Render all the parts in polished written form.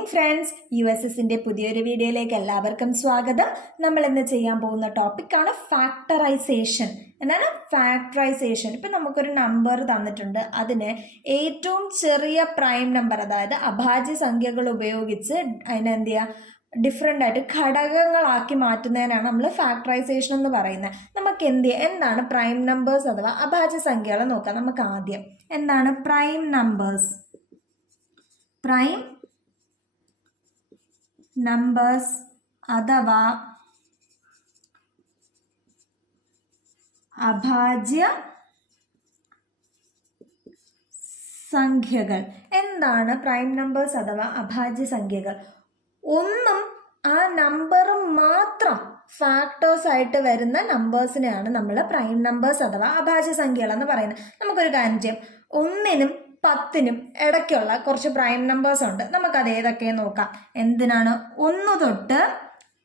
Morning friends, USSന്റെ പുതിയൊരു വീഡിയോയിലേക്ക് എല്ലാവർക്കും സ്വാഗതം. നമ്മൾ ഇന്ന് ചെയ്യാൻ പോകുന്ന ടോപ്പിക്കാണ് ഫാക്ടറൈസേഷൻ. എന്താണ് ഫാക്ടറൈസേഷൻ? ഇപ്പം നമുക്കൊരു നമ്പർ തന്നിട്ടുണ്ട്, അതിന് ഏറ്റവും ചെറിയ പ്രൈം നമ്പർ, അതായത് അഭാജ്യ സംഖ്യകൾ ഉപയോഗിച്ച് അതിനെന്ത് ചെയ്യുക, ഡിഫറെൻ്റ് ആയിട്ട് ഘടകങ്ങളാക്കി മാറ്റുന്നതിനാണ് നമ്മൾ ഫാക്ടറൈസേഷൻ എന്ന് പറയുന്നത്. നമുക്ക് എന്താണ് പ്രൈം നമ്പേഴ്സ് അഥവാ അഭാജ്യ സംഖ്യകൾ നോക്കാം. നമുക്ക് ആദ്യം എന്താണ് പ്രൈം നമ്പേഴ്സ്? പ്രൈം നമ്പേഴ്സ് അഥവാ അഭാജ്യ സംഖ്യകൾ. എന്താണ് പ്രൈം നമ്പേഴ്സ് അഥവാ അഭാജ്യ സംഖ്യകൾ? ഒന്നും ആ നമ്പർ മാത്രം ഫാക്ടേഴ്സ് ആയിട്ട് വരുന്ന നമ്പേഴ്സിനെയാണ് നമ്മൾ പ്രൈം നമ്പേഴ്സ് അഥവാ അഭാജ്യ സംഖ്യകൾ എന്ന് പറയുന്നത്. നമുക്കൊരു കാര്യം ചെയ്യാം, 1നും 10നും ഇടയ്ക്കുള്ള കുറച്ച് പ്രൈം നമ്പേഴ്സ് ഉണ്ട്. നമുക്കത് ഏതൊക്കെയെന്ന് നോക്കാം. എന്തിനാണ്? 1 തൊട്ട്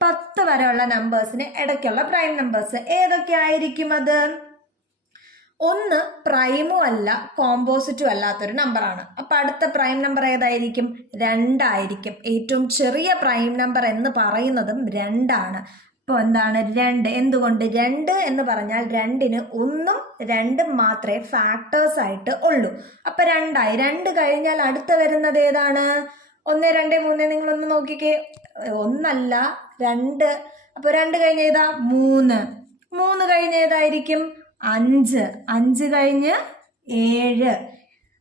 10 വരെയുള്ള നമ്പേഴ്സിന് ഇടയ്ക്കുള്ള പ്രൈം നമ്പേഴ്സ് ഏതൊക്കെ ആയിരിക്കും? അത് 1 പ്രൈമും അല്ല കോമ്പോസിറ്റും അല്ലാത്തൊരു നമ്പറാണ്. അപ്പൊ അടുത്ത പ്രൈം നമ്പർ ഏതായിരിക്കും? 2 ആയിരിക്കും. ഏറ്റവും ചെറിയ പ്രൈം നമ്പർ എന്ന് പറയുന്നതും 2 ആണ്. ഇപ്പോൾ എന്താണ് 2? എന്തുകൊണ്ട് 2 എന്ന് പറഞ്ഞാൽ 2ന് 1ഉം 2ഉം മാത്രമേ ഫാക്ടേഴ്സ് ആയിട്ട് ഉള്ളൂ. അപ്പൊ 2 ആയി. 2 കഴിഞ്ഞാൽ അടുത്ത വരുന്നത് ഏതാണ്? 1, 2, 3. നിങ്ങളൊന്ന് നോക്കിക്കേ, 1 അല്ല 2. അപ്പൊ 2 കഴിഞ്ഞ ഏതാ? 3. 3 കഴിഞ്ഞ ഏതായിരിക്കും? 5. 5 കഴിഞ്ഞ് 7.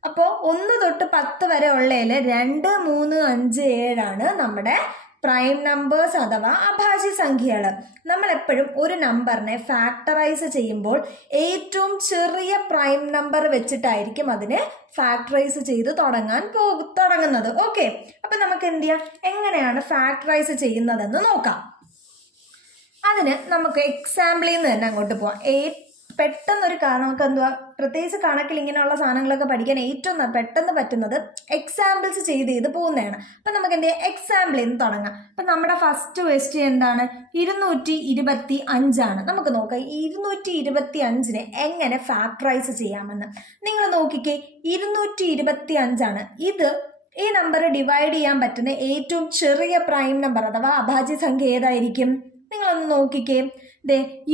അപ്പോൾ 1 തൊട്ട് 10 വരെ ഉള്ളതില് 2, 3, 5, 7 ആണ് നമ്മുടെ പ്രൈം നമ്പേഴ്സ് അഥവാ അഭാജ്യ സംഖ്യകൾ. നമ്മൾ എപ്പോഴും ഒരു നമ്പറിനെ ഫാക്ടറൈസ് ചെയ്യുമ്പോൾ ഏറ്റവും ചെറിയ പ്രൈം നമ്പർ വെച്ചിട്ടായിരിക്കും അതിനെ ഫാക്ടറൈസ് ചെയ്ത് തുടങ്ങുന്നത്. ഓക്കെ, അപ്പൊ നമുക്ക് എന്ത് ചെയ്യാം, എങ്ങനെയാണ് ഫാക്ടറൈസ് ചെയ്യുന്നതെന്ന് നോക്കാം. അതിന് നമുക്ക് എക്സാമ്പിളിൽ നിന്ന് തന്നെ അങ്ങോട്ട് പോവാം. പെട്ടെന്നൊരു നമുക്ക് എന്തുവാ, പ്രത്യേകിച്ച് കണക്കിൽ ഇങ്ങനെയുള്ള സാധനങ്ങളൊക്കെ പഠിക്കാൻ ഏറ്റവും പെട്ടെന്ന് പറ്റുന്നത് എക്സാമ്പിൾസ് ചെയ്ത് പോകുന്നതാണ്. അപ്പൊ നമുക്ക് എന്ത് ചെയ്യാം, എക്സാമ്പിളിൽ നിന്ന് തുടങ്ങാം. അപ്പൊ നമ്മുടെ ഫസ്റ്റ് ക്വസ്റ്റ്യൻ എന്താണ്? 225 ആണ്. നമുക്ക് നോക്കാം 225നെ എങ്ങനെ ഫാക്ടറൈസ് ചെയ്യാമെന്ന്. നിങ്ങൾ നോക്കിക്കേ, 225 ആണ്. ഈ നമ്പർ ഡിവൈഡ് ചെയ്യാൻ പറ്റുന്ന ഏറ്റവും ചെറിയ പ്രൈം നമ്പർ അഥവാ അഭാജ്യ സംഖ്യ ഏതായിരിക്കും? നിങ്ങളൊന്ന് നോക്കിക്കേ,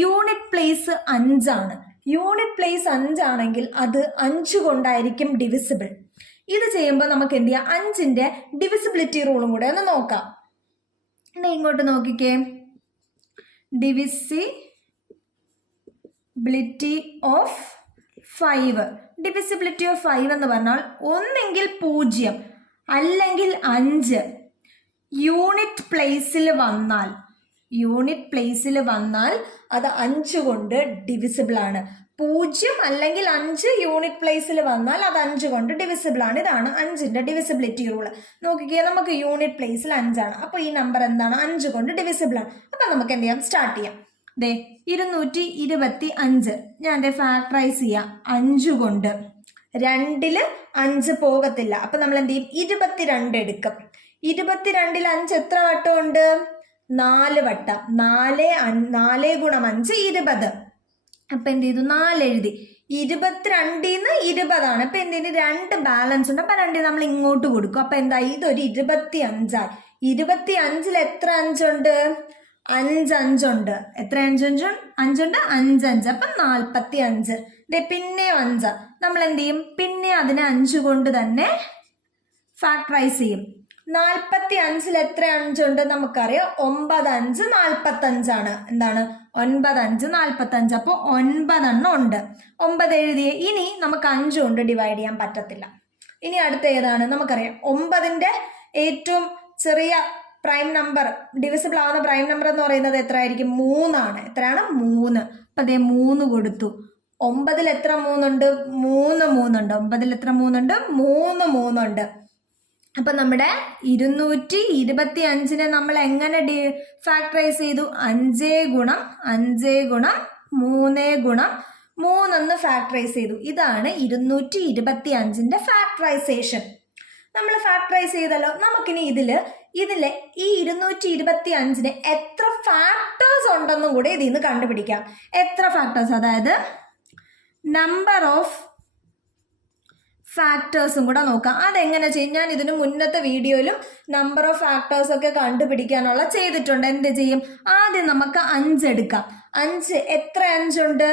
യൂണിറ്റ് പ്ലേസ് 5 ആണ്. യൂണിറ്റ് പ്ലേസ് 5 ആണെങ്കിൽ അത് 5 കൊണ്ടായിരിക്കും ഡിവിസിബിൾ. ഇത് ചെയ്യുമ്പോൾ നമുക്ക് എന്ത് ചെയ്യാം, 5ന്റെ ഡിവിസിബിലിറ്റി റൂളും കൂടെ ഒന്ന് നോക്കാം. ഇങ്ങോട്ട് നോക്കിക്കേ, ഡിവിസിബിലിറ്റി ഓഫ് 5. ഡിവിസിബിലിറ്റി ഓഫ് 5 എന്ന് പറഞ്ഞാൽ ഒന്നെങ്കിൽ 0 അല്ലെങ്കിൽ 5 യൂണിറ്റ് പ്ലേസിൽ വന്നാൽ അത് 5 കൊണ്ട് ഡിവിസിബിൾ ആണ്. 0 അല്ലെങ്കിൽ 5 യൂണിറ്റ് പ്ലേസിൽ വന്നാൽ അത് 5 കൊണ്ട് ഡിവിസിബിൾ ആണ്. ഇതാണ് 5ന്റെ ഡിവിസിബിലിറ്റി റൂള്. നോക്കിക്കേ, നമുക്ക് യൂണിറ്റ് പ്ലേസിൽ 5 ആണ്. അപ്പൊ ഈ നമ്പർ എന്താണ്? 5 കൊണ്ട് ഡിവിസിബിൾ ആണ്. അപ്പൊ നമുക്ക് എന്ത് ചെയ്യാം, സ്റ്റാർട്ട് ചെയ്യാം. 225 ഞാൻ ഫാക്ടറൈസ് ചെയ്യാം 5 കൊണ്ട്. 2ല് 5 പോകത്തില്ല. അപ്പൊ നമ്മൾ എന്ത് ചെയ്യും, 22 എടുക്കും. 22ൽ 5 എത്ര വട്ടം ഉണ്ട്? 4 വട്ടം. 4 ഗുണം 5 20. അപ്പൊ എന്ത് ചെയ്തു, 4 എഴുതി. 22ന്ന് 20 ആണ്. അപ്പൊ എന്തിന് 2 ബാലൻസ് ഉണ്ട്. അപ്പൊ 2 നമ്മൾ ഇങ്ങോട്ട് കൊടുക്കും. അപ്പൊ എന്തായി, ഇതൊരു 25 ആയി. 25ൽ എത്ര 5 ഉണ്ട്? 5 5 ഉണ്ട്. എത്ര 5 ഉണ്ട്? 5 5. അപ്പൊ 45. പിന്നെ 5 നമ്മൾ എന്ത് ചെയ്യും, പിന്നെ അതിനെ 5 കൊണ്ട് തന്നെ ഫാക്ടറൈസ് ചെയ്യും. 45ൽ എത്ര 5 ഉണ്ട്? നമുക്കറിയാം, 9 5 45 ആണ്. എന്താണ്? 9 5 45. അപ്പോൾ 9 എണ്ണം ഉണ്ട്. 9 എഴുതിയേ. ഇനി നമുക്ക് 5 കൊണ്ട് ഡിവൈഡ് ചെയ്യാൻ പറ്റത്തില്ല. ഇനി അടുത്ത ഏതാണ്? നമുക്കറിയാം 9ന്റെ ഏറ്റവും ചെറിയ പ്രൈം നമ്പർ, ഡിവിസിബിൾ ആവുന്ന പ്രൈം നമ്പർ എന്ന് പറയുന്നത് എത്രയായിരിക്കും? 3 ആണ്. എത്രയാണ്? 3. അപ്പൊ 3 കൊടുത്തു. 9ൽ എത്ര 3 ഉണ്ട്? 3 ഉണ്ട്. 9ൽ എത്ര 3 ഉണ്ട്? 3 ഉണ്ട്. അപ്പൊ നമ്മുടെ 225നെ നമ്മൾ എങ്ങനെ ഫാക്ടറൈസ് ചെയ്തു? 5 ഗുണം 5 ഗുണം 3 ഗുണം 3 എന്ന് ഫാക്ടറൈസ് ചെയ്തു. ഇതാണ് 225ന്റെ ഫാക്ടറൈസേഷൻ. നമ്മൾ ഫാക്ടറൈസ് ചെയ്തല്ലോ. നമുക്കിനി ഇതിലെ ഈ 225ന് എത്ര ഫാക്ടേഴ്സ് ഉണ്ടെന്നും കൂടെ ഇതിൽ നിന്ന് കണ്ടുപിടിക്കാം. എത്ര ഫാക്ടേഴ്സ്? അതായത് നമ്പർ ഓഫ് ഫാക്ടേഴ്സും കൂടെ നോക്കാം. അതെങ്ങനെ ചെയ്യും? ഞാൻ ഇതിന് മുന്നത്തെ വീഡിയോയിലും നമ്പർ ഓഫ് ഫാക്ടേഴ്സ് ഒക്കെ കണ്ടുപിടിക്കാനുള്ള ചെയ്തിട്ടുണ്ട്. എന്ത് ചെയ്യും? ആദ്യം നമുക്ക് 5 എടുക്കാം. 5 എത്ര 5 ഉണ്ട്?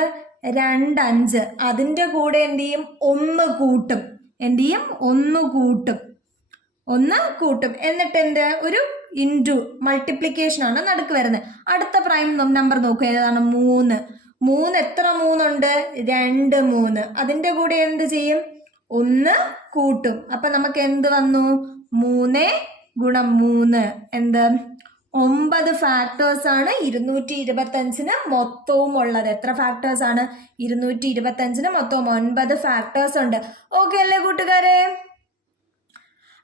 2 5. അതിൻ്റെ കൂടെ എന്ത് ചെയ്യും? 1 കൂട്ടും. എന്ത് ചെയ്യും? 1 കൂട്ടും. എന്നിട്ട് എന്ത്? ഒരു ഇൻറ്റു മൾട്ടിപ്ലിക്കേഷൻ ആണ് നടുക്ക് വരുന്നത്. അടുത്ത പ്രൈം നമ്പർ നോക്കുക. ഏതാണ്? 3 എത്ര 3 ഉണ്ട്? 2 3. അതിൻ്റെ കൂടെ എന്ത് ചെയ്യും? 1 കൂട്ടും. അപ്പൊ നമുക്ക് എന്ത് വന്നു? 3 × 3 എന്ത്? 9 ഫാക്ടേഴ്സ് ആണ് 225 മൊത്തവും ഉള്ളത്. എത്ര ഫാക്ടേഴ്സ് ആണ്? 225 മൊത്തവും 9 ഫാക്ടേഴ്സ് ഉണ്ട്. ഓക്കെ അല്ലേ കൂട്ടുകാരെ?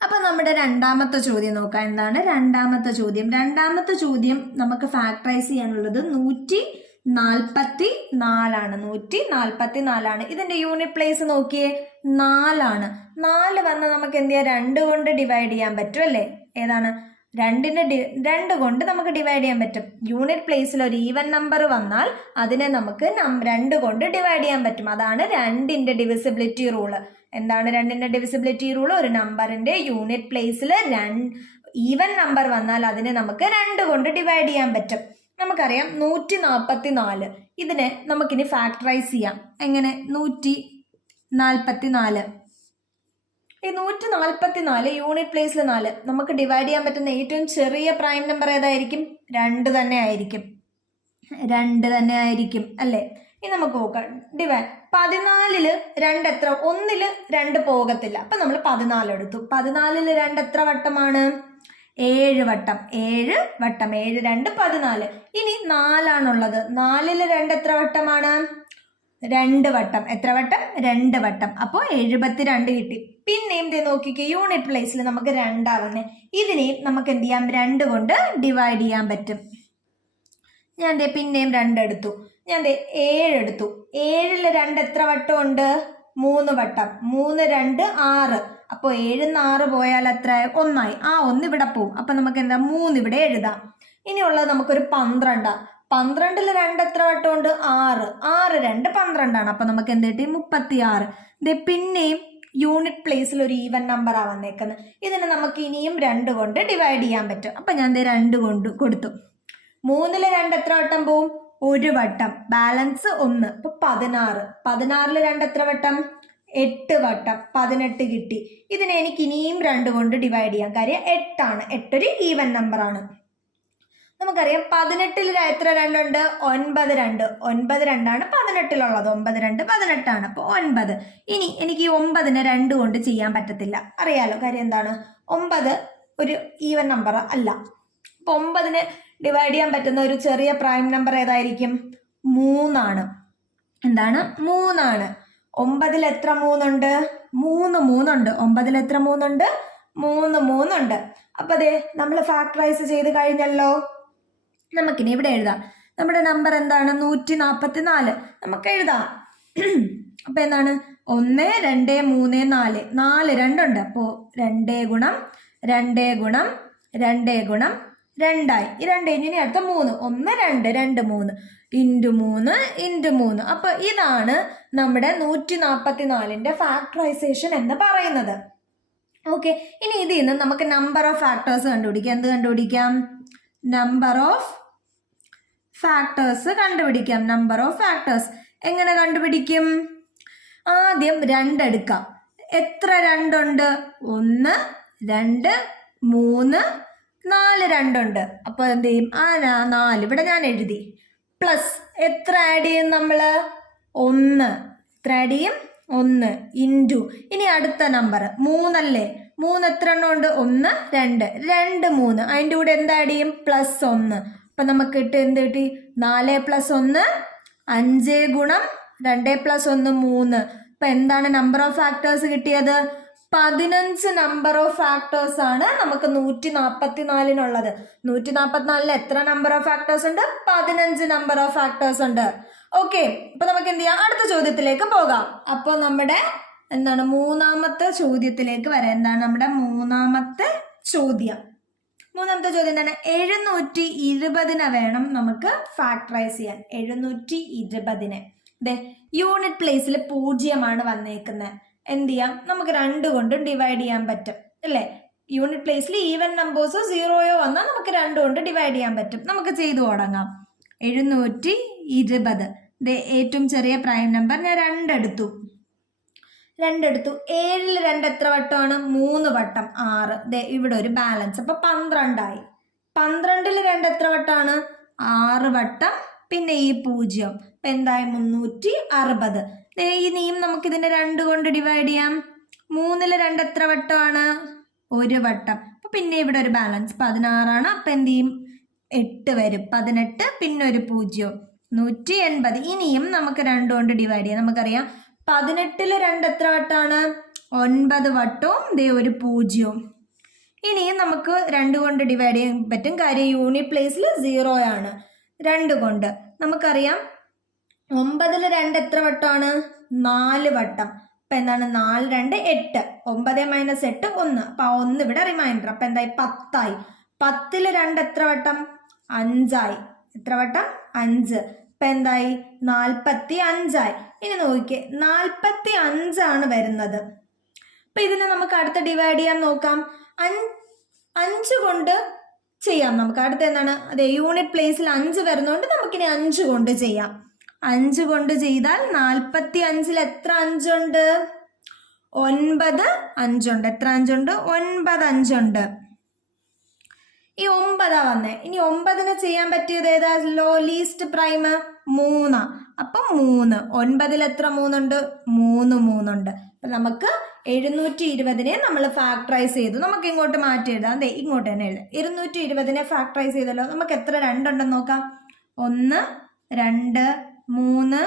അപ്പൊ നമ്മുടെ രണ്ടാമത്തെ ചോദ്യം നോക്കാം. എന്താണ് രണ്ടാമത്തെ ചോദ്യം? രണ്ടാമത്തെ ചോദ്യം നമുക്ക് ഫാക്ടറൈസ് ചെയ്യാനുള്ളത് 144 144. ഇതിന്റെ യൂണിറ്റ് പ്ലേസ് നോക്കിയേ, 4 ആണ്. 4 വന്ന് നമുക്ക് എന്ത് ചെയ്യാം? 2 കൊണ്ട് ഡിവൈഡ് ചെയ്യാൻ പറ്റും അല്ലേ? ഏതാണ്? 2 കൊണ്ട് നമുക്ക് ഡിവൈഡ് ചെയ്യാൻ പറ്റും. യൂണിറ്റ് പ്ലേസിൽ ഒരു ഈവൻ നമ്പർ വന്നാൽ അതിനെ നമുക്ക് 2 കൊണ്ട് ഡിവൈഡ് ചെയ്യാൻ പറ്റും. അതാണ് 2ന്റെ ഡിവിസിബിലിറ്റി റൂള്. എന്താണ് 2ന്റെ ഡിവിസിബിലിറ്റി റൂള്? ഒരു നമ്പറിന്റെ യൂണിറ്റ് പ്ലേസിൽ ഈവൻ നമ്പർ വന്നാൽ അതിനെ നമുക്ക് 2 കൊണ്ട് ഡിവൈഡ് ചെയ്യാൻ പറ്റും. നമുക്കറിയാം 144. ഇതിനെ നമുക്കിനി ഫാക്ടറൈസ് ചെയ്യാം. എങ്ങനെ? 144. ഈ 144 യൂണിറ്റ് പ്ലേസിൽ 4 നമുക്ക് ഡിവൈഡ് ചെയ്യാൻ പറ്റുന്ന ഏറ്റവും ചെറിയ പ്രൈം നമ്പർ ഏതായിരിക്കും? 2 തന്നെ ആയിരിക്കും അല്ലേ? ഇനി നമുക്ക് നോക്കാം. ഡിവൈഡ് 14 2 എത്ര? 1 2 പോകത്തില്ല. അപ്പൊ നമ്മൾ 14 എടുത്തു. 14 2 എത്ര വട്ടമാണ്? 7 വട്ടം. 7 2 14. ഇനി 4 ആണുള്ളത്. 4 2 എത്ര വട്ടമാണ്? 2 വട്ടം. എത്ര വട്ടം? 2 വട്ടം. അപ്പോൾ 72 കിട്ടി. പിന്നെയും നോക്കിക്കേ, യൂണിറ്റ് പ്ലേസിൽ നമുക്ക് 2 ആവുന്നേ. ഇതിനെയും നമുക്ക് എന്ത് ചെയ്യാം? 2 കൊണ്ട് ഡിവൈഡ് ചെയ്യാൻ പറ്റും. ഞാൻ പിന്നെയും 2 എടുത്തു. ഞാൻ 7 എടുത്തു. 7 2 എത്ര വട്ടം ഉണ്ട്? 3 വട്ടം. 3 2 6. അപ്പോൾ 7 6 പോയാൽ എത്ര? 1 ആയി. ആ 1 ഇവിടെ പോവും. അപ്പൊ നമുക്ക് എന്താ? 3 ഇവിടെ എഴുതാം. ഇനിയുള്ളത് നമുക്കൊരു 12. 12 2 എത്ര വട്ടം ഉണ്ട്? 6. 6 2 12 ആണ്. അപ്പൊ നമുക്ക് എന്ത് കിട്ടി? 36. പിന്നെയും യൂണിറ്റ് പ്ലേസിൽ ഒരു ഈവൻ നമ്പർ ആ വന്നേക്കുന്നത്. ഇതിനെ നമുക്ക് ഇനിയും 2 കൊണ്ട് ഡിവൈഡ് ചെയ്യാൻ പറ്റും. അപ്പൊ ഞാൻ 2 കൊണ്ട് കൊടുത്തു. 3 2 എത്ര വട്ടം പോവും? 1 വട്ടം. ബാലൻസ് 1. ഇപ്പൊ 16. 16 2 എത്ര വട്ടം? 8 വട്ടം. 18 കിട്ടി. ഇതിനെ എനിക്ക് ഇനിയും 2 കൊണ്ട് ഡിവൈഡ് ചെയ്യാം. കാര്യം 8 ആണ്. 8 ഒരു ഈവൻ നമ്പർ ആണ്. നമുക്കറിയാം 18 എത്ര 2 ഉണ്ട്? 9 2. 9 2 ആണ് 18 9 2 18 ആണ്. അപ്പോൾ 9. ഇനി എനിക്ക് ഈ 9നെ 2 കൊണ്ട് ചെയ്യാൻ പറ്റത്തില്ല. അറിയാലോ കാര്യം എന്താണ്? 9 ഒരു ഈവൻ നമ്പർ അല്ല. അപ്പൊ 9നെ ഡിവൈഡ് ചെയ്യാൻ പറ്റുന്ന ഒരു ചെറിയ പ്രൈം നമ്പർ ഏതായിരിക്കും? 3 ആണ്. എന്താണ്? 3 ആണ്. 9 എത്ര 3 ഉണ്ട്? 3 ഉണ്ട്. 9 എത്ര 3 ഉണ്ട്? 3 ഉണ്ട്. അപ്പൊ അതെ നമ്മൾ ഫാക്ടറൈസ് ചെയ്ത് കഴിഞ്ഞല്ലോ. നമുക്കിനി ഇവിടെ എഴുതാം. നമ്മുടെ നമ്പർ എന്താണ്? 144. നമുക്ക് എഴുതാം. അപ്പൊ എന്താണ്? 1 2 3 4. 4 2 ഉണ്ട്. അപ്പോ 2 ഗുണം 2 ഗുണം 2 ഗുണം 2 ആയി. ഈ 2 ഇനി അടുത്ത 3. 1 2 2 3 ഇൻറ്റു 3 ഇൻറ്റു 3. അപ്പൊ ഇതാണ് നമ്മുടെ 144ന്റെ ഫാക്ടറൈസേഷൻ എന്ന് പറയുന്നത്. ഓക്കെ. ഇനി ഇതിൽ നിന്ന് നമുക്ക് നമ്പർ ഓഫ് ഫാക്ടേഴ്സ് കണ്ടുപിടിക്കാം. എന്ത് കണ്ടുപിടിക്കാം? നമ്പർ ഓഫ് ഫാക്ടേഴ്സ് കണ്ടുപിടിക്കാം. നമ്പർ ഓഫ് ഫാക്ടേഴ്സ് എങ്ങനെ കണ്ടുപിടിക്കും? ആദ്യം 2 എടുക്കാം. എത്ര 2 ഉണ്ട്? 1 2 3 4 2 ഉണ്ട്. അപ്പൊ എന്ത് ചെയ്യും? 4 ഇവിടെ ഞാൻ എഴുതി. പ്ലസ് എത്ര ആഡ് ചെയ്യും നമ്മള്? 1. എത്ര ആഡ് ചെയ്യും? 1 ഇൻറ്റു. ഇനി അടുത്ത നമ്പർ 3 അല്ലേ? 3 എത്ര എണ്ണം ഉണ്ട്? 1 2 2 3. അതിൻ്റെ കൂടെ എന്ത് ആഡ് ചെയ്യും? പ്ലസ് 1. അപ്പൊ നമുക്ക് എന്ത് കിട്ടി? 4 + 1 5 ഗുണം 2 + 1 3. അപ്പൊ എന്താണ് നമ്പർ ഓഫ് ഫാക്ടേഴ്സ് കിട്ടിയത്? 15 നമ്പർ ഓഫ് ഫാക്ടേഴ്സ് ആണ് നമുക്ക് 144നുള്ളത്. 144ൽ എത്ര നമ്പർ ഓഫ് ഫാക്ടേഴ്സ് ഉണ്ട്? 15 നമ്പർ ഓഫ് ഫാക്ടേഴ്സ് ഉണ്ട്. ഓക്കെ. അപ്പൊ നമുക്ക് എന്ത് ചെയ്യാം? അടുത്ത ചോദ്യത്തിലേക്ക് പോകാം. അപ്പൊ നമ്മുടെ എന്താണ് മൂന്നാമത്തെ ചോദ്യത്തിലേക്ക് വരാം. എന്താണ് നമ്മുടെ മൂന്നാമത്തെ ചോദ്യം? മൂന്നാമത്തെ ചോദ്യം എന്താണ്? 720 വേണം നമുക്ക് ഫാക്ടറൈസ് ചെയ്യാൻ. 720 യൂണിറ്റ് പ്ലേസിൽ 0 വന്നേക്കുന്നത്. എന്ത് ചെയ്യാം, നമുക്ക് 2 കൊണ്ട് ഡിവൈഡ് ചെയ്യാൻ പറ്റും അല്ലേ. യൂണിറ്റ് പ്ലേസിൽ ഈവൻ നമ്പേഴ്സോ സീറോയോ വന്നാൽ നമുക്ക് 2 കൊണ്ട് ഡിവൈഡ് ചെയ്യാൻ പറ്റും. നമുക്ക് ചെയ്തു തുടങ്ങാം. 720 ഏറ്റവും ചെറിയ പ്രൈം നമ്പർ ഞാൻ 2 എടുത്തു. 7ൽ 2 എത്ര വട്ടമാണ്? 3 വട്ടം. 6. ഇവിടെ ഒരു ബാലൻസ്, അപ്പൊ 12 ആയി. 12ൽ 2 എത്ര വട്ടമാണ്? 6 വട്ടം. പിന്നെ ഈ 0, അപ്പൊ എന്തായി? 360. ഇനിയും നമുക്ക് ഇതിനെ 2 കൊണ്ട് ഡിവൈഡ് ചെയ്യാം. 3ൽ 2 എത്ര വട്ടമാണ്? 1 വട്ടം. അപ്പൊ പിന്നെ ഇവിടെ ഒരു ബാലൻസ് 16 ആണ്. അപ്പൊ എന്ത് ചെയ്യും? 8 വരും. 18 പിന്നെ ഒരു 0, 180. ഇനിയും നമുക്ക് 2 കൊണ്ട് ഡിവൈഡ് ചെയ്യാം. നമുക്കറിയാം 18ൽ 2 എത്ര വട്ടമാണ്? 9 വട്ടവും ഒരു 0. ഇനിയും നമുക്ക് 2 കൊണ്ട് ഡിവൈഡ് ചെയ്യാൻ പറ്റും. കാര്യം യൂണിറ്റ് പ്ലേസിൽ 0 ആണ്. 2 കൊണ്ട് നമുക്കറിയാം 9ൽ 2 എത്ര വട്ടമാണ്? 4 വട്ടം. അപ്പൊ എന്താണ്? 4 2 8. 9 - 8 1. അപ്പൊ 1 ഇവിടെ റിമൈൻഡർ. അപ്പൊ എന്തായി? 10 ആയി. 10ൽ 2 എത്ര വട്ടം? 5 ആയി. എത്ര വട്ടം? 5. അപ്പൊ എന്തായി? 45 ആയി. ഇനി നോക്കിക്കേ, 45 ആണ് വരുന്നത്. അപ്പൊ ഇതിനെ നമുക്ക് അടുത്ത ഡിവൈഡ് ചെയ്യാൻ നോക്കാം. 5 കൊണ്ട് ചെയ്യാം. നമുക്ക് അടുത്ത എന്താണ്? അതെ, യൂണിറ്റ് പ്ലേസിൽ 5 വരുന്നതുകൊണ്ട് നമുക്കിനി 5 കൊണ്ട് ചെയ്യാം. 5 കൊണ്ട് ചെയ്താൽ 45ൽ എത്ര 5 ഉണ്ട്? 9 5 ഉണ്ട്. എത്ര 5 ഉണ്ട്? 9 5 ഉണ്ട്. ഈ 9 വന്നേ. ഇനി 9ന് ചെയ്യാൻ പറ്റിയത് ഏതാ? Least prime 3. അപ്പൊ 3. 9ൽ എത്ര 3 ഉണ്ട്? 3 ഉണ്ട്. അപ്പൊ നമുക്ക് 720നെ നമ്മൾ ഫാക്ടറൈസ് ചെയ്തു. നമുക്ക് ഇങ്ങോട്ട് മാറ്റി എഴുതാം. അതെ, ഇങ്ങോട്ട് തന്നെ എഴുതാം. 220നെ ഫാക്ടറൈസ് ചെയ്തല്ലോ. നമുക്ക് എത്ര 2 ഉണ്ടെന്ന് നോക്കാം. 1 2 3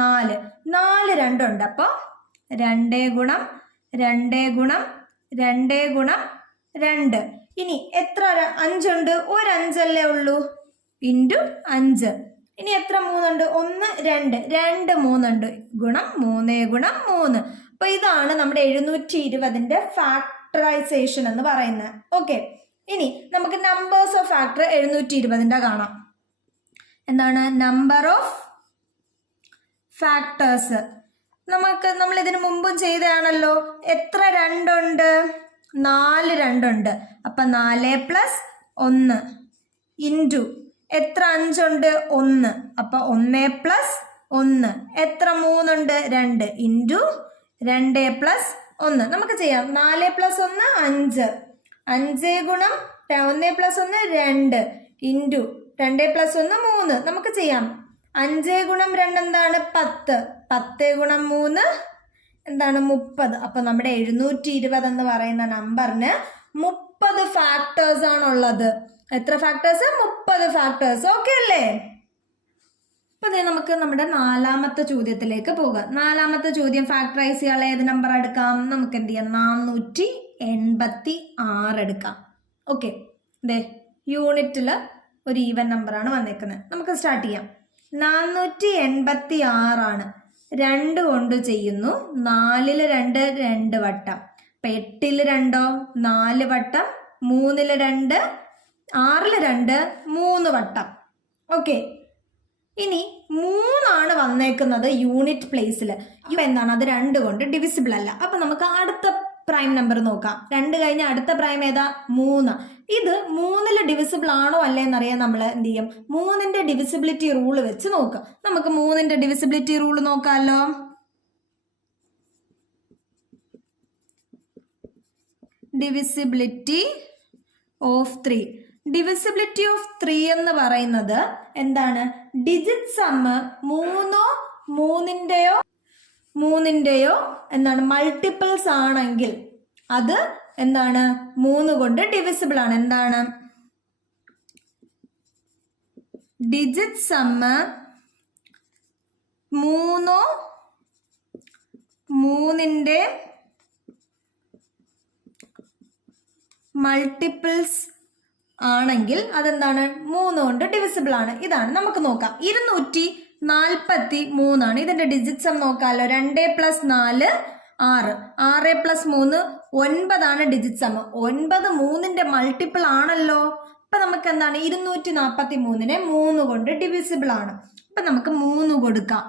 4. 4 2 ഉണ്ട്. അപ്പൊ 2 ഗുണം 2 ഗുണം 2 ഗുണം 2. ഇനി എത്ര 5 ഉണ്ട്? ഒരു 5 അല്ലേ ഉള്ളൂ. ഇൻറ്റു 5. ഇനി എത്ര 3 ഉണ്ട്? 1 2 2 3 ഉണ്ട്. ഗുണം 3 ഗുണം 3. അപ്പൊ ഇതാണ് നമ്മുടെ 720ന്റെ ഫാക്ടറൈസേഷൻ എന്ന് പറയുന്നത്. ഓക്കെ, ഇനി നമുക്ക് നമ്പേഴ്സ് ഓഫ് ഫാക്ടർ 720ന്റെ കാണാം. എന്താണ്? Number of factors. നമ്മൾ ഇതിനു മുമ്പും ചെയ്തതാണല്ലോ. എത്ര 2 ഉണ്ട്? 4 2 ഉണ്ട്. അപ്പൊ 4 + 1 ഇൻറ്റു എത്ര 5 ഉണ്ട്? 1. അപ്പൊ 1 + 1. എത്ര 3 ഉണ്ട്? 2 ഇൻറ്റു 2 + 1. നമുക്ക് ചെയ്യാം. 4 + 1 5. 5 ഗുണം 1 + 1 2 ഇൻറ്റു 2 + 1 3. നമുക്ക് ചെയ്യാം. 5 ഗുണം 2 എന്താണ്? 10. 10 ഗുണം 3 എന്താണ്? 30. അപ്പൊ നമ്മുടെ 720 എന്ന് പറയുന്ന നമ്പറിന് 30 ഫാക്ടേഴ്സ് ആണുള്ളത്. എത്ര ഫാക്ടേഴ്സ്? 30 ഫാക്ടേഴ്സ്. ഓക്കെ അല്ലേ? അപ്പൊ നമുക്ക് നമ്മുടെ 4ാമത്തെ ചോദ്യത്തിലേക്ക് പോകാം. 4ാമത്തെ ചോദ്യം ഫാക്ടറൈസ് ചെയ്യാനുള്ള ഏത് നമ്പർ എടുക്കാം? നമുക്ക് എന്ത് ചെയ്യാം? 486 എടുക്കാം. ഓക്കെ, യൂണിറ്റില് ഒരു ഈവൻ നമ്പറാണ് വന്നേക്കുന്നത്. നമുക്ക് സ്റ്റാർട്ട് ചെയ്യാം. 486 ആണ്. 2 കൊണ്ട് ചെയ്യുന്നു. 4ൽ 2 2 വട്ടം. അപ്പൊ 8ൽ 2 4 വട്ടം. 3ൽ 2 6ൽ 2 3 വട്ടം. ഓക്കെ, ഇനി 3 ആണ് വന്നേക്കുന്നത് യൂണിറ്റ് പ്ലേസിൽ. എന്താണ്? അത് 2 കൊണ്ട് ഡിവിസിബിൾ അല്ല. അപ്പൊ നമുക്ക് അടുത്ത പ്രൈം നമ്പർ നോക്കാം. 2 കഴിഞ്ഞ അടുത്ത പ്രൈം ഏതാ? 3. ഇത് 3ൽ ഡിവിസിബിൾ ആണോ അല്ലേന്ന് അറിയാൻ നമ്മൾ എന്ത് ചെയ്യും? 3ന്റെ ഡിവിസിബിലിറ്റി റൂൾ വെച്ച് നോക്കാം. നമുക്ക് 3ന്റെ ഡിവിസിബിലിറ്റി റൂൾ നോക്കാമല്ലോ. Divisibility of 3. ഡിവിസിബിലിറ്റി ഓഫ് 3 എന്ന് പറയുന്നത് എന്താണ്? ഡിജിറ്റ് സമ്മ് 3ഓ 3ന്റെയോ എന്താണ് മൾട്ടിപ്പിൾസ് ആണെങ്കിൽ അത് എന്താണ്? 3 കൊണ്ട് ഡിവിസിബിൾ ആണ്. എന്താണ്? ഡിജിറ്റ് സമ്മ് 3ഓ 3ന്റെ മൾട്ടിപ്പിൾസ് ആണെങ്കിൽ അതെന്താണ്? 3 കൊണ്ട് ഡിവിസിബിൾ ആണ്. ഇതാണ് നമുക്ക് നോക്കാം. 243 ആണ്. ഇതിന്റെ ഡിജിറ്റ് സം നോക്കാമല്ലോ. 2 + 4 6. 6 + 3 9 ആണ് ഡിജിറ്റ് സം. 9 3ന്റെ മൾട്ടിപ്പിൾ ആണല്ലോ. അപ്പൊ നമുക്ക് എന്താണ്? 243നെ 3 കൊണ്ട് ഡിവിസിബിൾ ആണ്. അപ്പൊ നമുക്ക് 3 കൊടുക്കാം.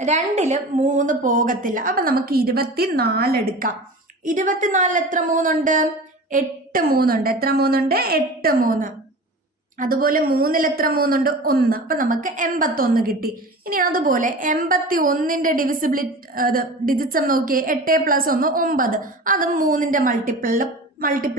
2-ല് 3 പോകത്തില്ല. അപ്പൊ നമുക്ക് 24 എടുക്കാം. 24 എത്ര 3 ഉണ്ട്? 8 3 ഉണ്ട്. എത്ര 3 ഉണ്ട്? 8 3. അതുപോലെ 3-ൽ എത്ര 3 ഉണ്ട്? 1. അപ്പൊ നമുക്ക് 81 കിട്ടി. ഇനി അതുപോലെ 81-ന്റെ ഡിജിറ്റ്സ് നോക്കിയേ. 8 + 1 9. അതും 3-ന്റെ മൾട്ടിപ്പിൾ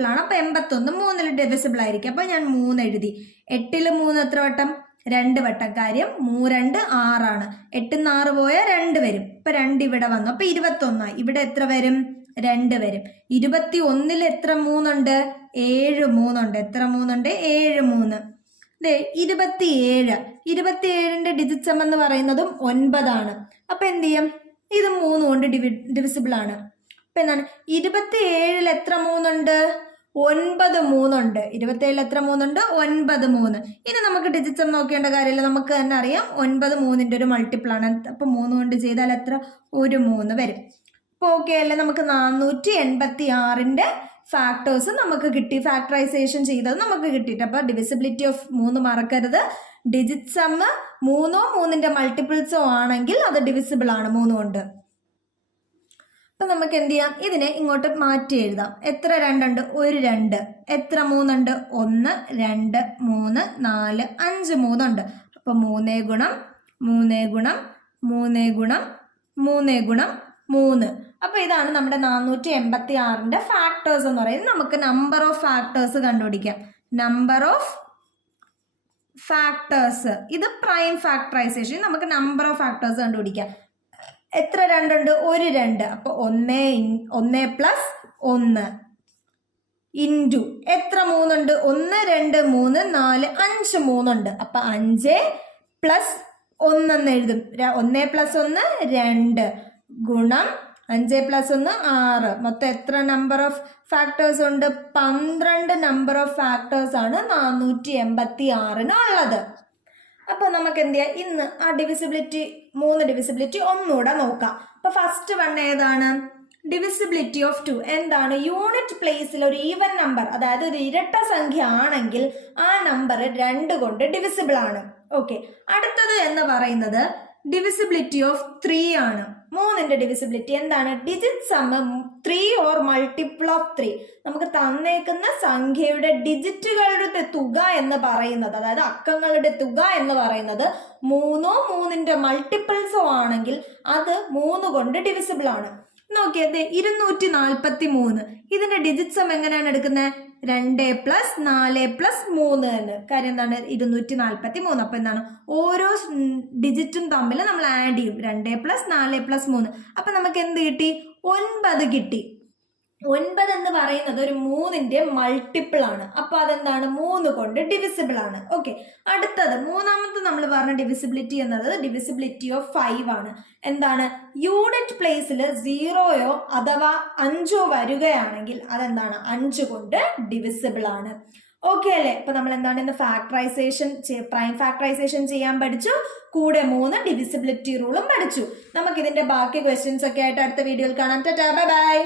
ആണ്. അപ്പൊ 81 3-ൽ ഡിവിസിബിൾ ആയിരിക്കും. അപ്പൊ ഞാൻ 3 എഴുതി. 8-ൽ 3 എത്ര വട്ടം? 2 വട്ടം. കാര്യം 3 2 6 ആണ്. 8 6 പോയാൽ 2 വരും. ഇപ്പൊ 2 ഇവിടെ വന്നു. അപ്പൊ 21. ഇവിടെ എത്ര വരും? 2 വരും. 21-ൽ എത്ര 3 ഉണ്ട്? 7 3 ഉണ്ട്. എത്ര 3 ഉണ്ട്? 7 3. 27. 27-ന്റെ ഡിജിറ്റ് സം എന്ന് പറയുന്നതും 9 ആണ്. അപ്പൊ എന്ത് ചെയ്യും? ഇത് 3 കൊണ്ട് ഡിവിസിബിൾ ആണ്. അപ്പൊ എന്താണ്? 27-ൽ എത്ര 3 ഉണ്ട്? 9 3 ഉണ്ട്. 27-ൽ എത്ര 3 ഉണ്ട്? 9 3. ഇനി നമുക്ക് ഡിജിറ്റ് സം നോക്കേണ്ട കാര്യമില്ല. നമുക്ക് തന്നെ അറിയാം 9 3-ന്റെ ഒരു മൾട്ടിപ്പിൾ ആണ്. അപ്പൊ 3 കൊണ്ട് ചെയ്താൽ എത്ര? ഒരു 3 വരും. അപ്പൊ ഓക്കെ അല്ലേ? നമുക്ക് 486-ന്റെ ഫാക്ടേഴ്സ് നമുക്ക് കിട്ടി. ഫാക്ടറൈസേഷൻ ചെയ്തത് നമുക്ക് കിട്ടിയിട്ട്. അപ്പൊ ഡിവിസിബിലിറ്റി ഓഫ് 3 മറക്കരുത്. ഡിജിറ്റ് സം 3-ഓ 3-ന്റെ മൾട്ടിപ്പിൾസോ ആണെങ്കിൽ അത് ഡിവിസിബിൾ ആണ് 3 കൊണ്ട്. അപ്പൊ നമുക്ക് എന്ത് ചെയ്യാം? ഇതിനെ ഇങ്ങോട്ട് മാറ്റി എഴുതാം. എത്ര 2 ഉണ്ട്? ഒരു 2. എത്ര 3 ഉണ്ട്? 1 2 3 4 5 3 ഉണ്ട്. അപ്പൊ 3 ഗുണം 3 ഗുണം 3 ഗുണം 3 ഗുണം 3. അപ്പൊ ഇതാണ് നമ്മുടെ 486-ന്റെ ഫാക്ടേഴ്സ് എന്ന് പറയുന്നത്. നമുക്ക് നമ്പർ ഓഫ് ഫാക്ടേഴ്സ് കണ്ടുപിടിക്കാം. നമ്പർ ഓഫ് ഫാക്ടേഴ്സ്, ഇത് പ്രൈം ഫാക്ടറൈസേഷൻ. നമുക്ക് നമ്പർ ഓഫ് ഫാക്ടേഴ്സ് കണ്ടുപിടിക്കാം. എത്ര 2 ഉണ്ട്? ഒരു 2. അപ്പൊ 1 + 1 ഇൻറ്റു എത്ര 3 ഉണ്ട്? 1 2 3 4 5 3 ഉണ്ട്. അപ്പൊ 5 + 1 എന്ന് എഴുതും. 1 + 1 2 ഗുണം 5 + 1 6. മൊത്തം എത്ര നമ്പർ ഓഫ് ഫാക്ടേഴ്സ് ഉണ്ട്? 12 നമ്പർ ഓഫ് ഫാക്ടേഴ്സ് ആണ് 486-ന് ഉള്ളത്. അപ്പൊ നമുക്ക് എന്ത് ചെയ്യാം? ഇന്ന് ആ ഡിവിസിബിലിറ്റി 3 ഡിവിസിബിലിറ്റി ഒന്നുകൂടെ നോക്കാം. അപ്പൊ ഫസ്റ്റ് വൺ ഏതാണ്? Divisibility of 2. എന്താണ്? യൂണിറ്റ് പ്ലേസിൽ ഒരു ഈവൻ നമ്പർ, അതായത് ഒരു ഇരട്ട സംഖ്യ ആണെങ്കിൽ ആ നമ്പർ 2 കൊണ്ട് ഡിവിസിബിൾ ആണ്. ഓക്കെ. അടുത്തത് എന്ന് പറയുന്നത് ഡിവിസിബിലിറ്റി ഓഫ് 3 ആണ്. 3-ന്റെ ഡിവിസിബിലിറ്റി എന്താണ്? Digit some 3 or multiple of 3. നമുക്ക് തന്നേക്കുന്ന സംഖ്യയുടെ ഡിജിറ്റുകളുടെ തുക എന്ന് പറയുന്നത്, അതായത് അക്കങ്ങളുടെ തുക എന്ന് പറയുന്നത് 3-ഓ 3-ന്റെ മൾട്ടിപ്പിൾസോ ആണെങ്കിൽ അത് 3 കൊണ്ട് ഡിവിസിബിൾ ആണ്. നോക്കിയത് 243. ഇതിന്റെ ഡിജിറ്റ് സം എങ്ങനെയാണ് എടുക്കുന്നത്? 2 + 4 + 3 എന്ന്. കാര്യം എന്താണ്? 243. അപ്പൊ എന്താണ്? ഓരോ ഡിജിറ്റും തമ്മിൽ നമ്മൾ ആഡ് ചെയ്യും. 2 + 4 + 3. അപ്പൊ നമുക്ക് എന്ത് കിട്ടി? 9 കിട്ടി. 9 എന്ന് പറയുന്നത് ഒരു 3-ന്റെ മൾട്ടിപ്പിൾ ആണ്. അപ്പൊ അതെന്താണ്? 3 കൊണ്ട് ഡിവിസിബിൾ ആണ്. ഓക്കെ. അടുത്തത് മൂന്നാമത്തെ നമ്മൾ പറഞ്ഞ ഡിവിസിബിലിറ്റി എന്നത് ഡിവിസിബിലിറ്റി ഓഫ് 5 ആണ്. എന്താണ്? യൂണിറ്റ് പ്ലേസിൽ 0-യോ അഥവാ 5-ഓ വരികയാണെങ്കിൽ അതെന്താണ്? 5 കൊണ്ട് ഡിവിസിബിൾ ആണ്. ഓക്കെ അല്ലേ? അപ്പൊ നമ്മൾ എന്താണ് ഇന്ന് ഫാക്ടറൈസേഷൻ, പ്രൈം ഫാക്ടറൈസേഷൻ ചെയ്യാൻ പഠിച്ചു. കൂടെ 3 ഡിവിസിബിലിറ്റി റൂളും പഠിച്ചു. നമുക്ക് ഇതിന്റെ ബാക്കി ക്വസ്റ്റ്യൻസ് ഒക്കെ ആയിട്ട് അടുത്ത വീഡിയോയിൽ കാണാം. Tata, bye bye.